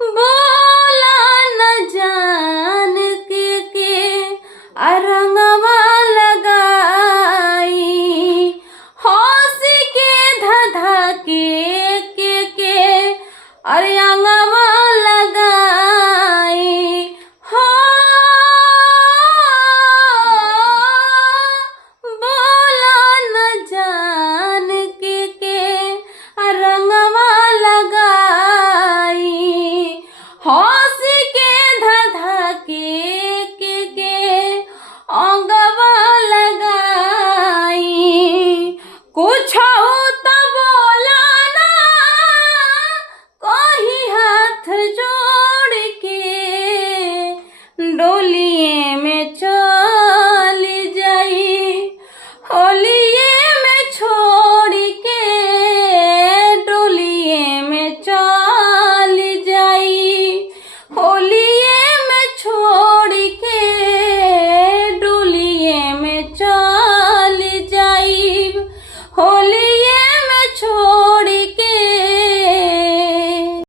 बोला न जान के अरंगवा लगाई, हंसी के धधा के अरे अंगवा लगाई। हो बोला न जान के रंगवा लगाई, हंसी के धधा के अंगवा लगाई। कुछ तो बोला ना कही हाथ जोड़ के, डोलिए में चल जाई, होलिए में छोड़ के डोलिए में चल जाई, होलिए में छोड़ के डोलिए में चल जाई, होलिए में छोड़